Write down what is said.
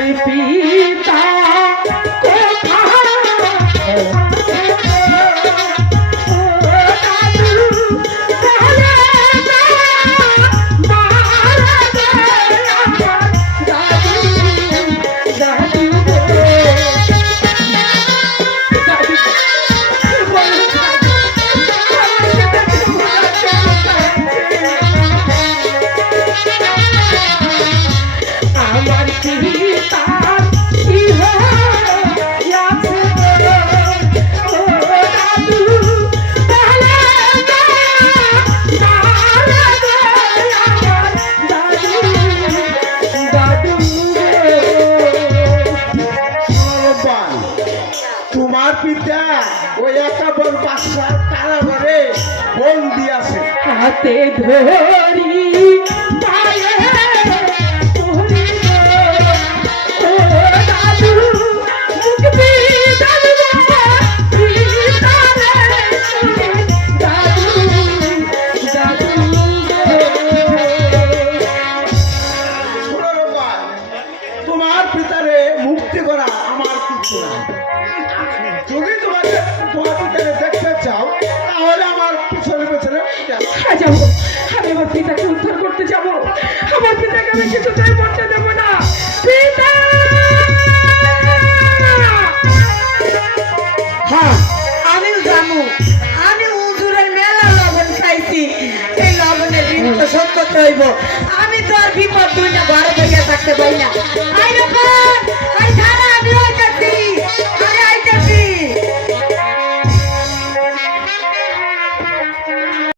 পিতা তোমার পিতা ওই একাবন পাশার কারাগারে বন্দি আছে। হাতে ধরি তোমার পিতারে মুক্তি করা আমার কিছু না। যদি তোমার পিতারে দেখতে চাও তাহলে আমার পিছনে পিছনে যাবো। আমি আমার পিতাকে উদ্ধার করতে যাব। আমার পিতাকে আমি কিছুতেই মরতে দেব না। পিতা! হ্যাঁ আমিও জানু। আমি হুজুরের মেলা লবণ খাইছি। এই লবণের ঋণ তো শোধ করতে হইব। আমি তো আর বিপদ দুই না ঘরে বইয়া থাকতে পারি না। আই রকম আই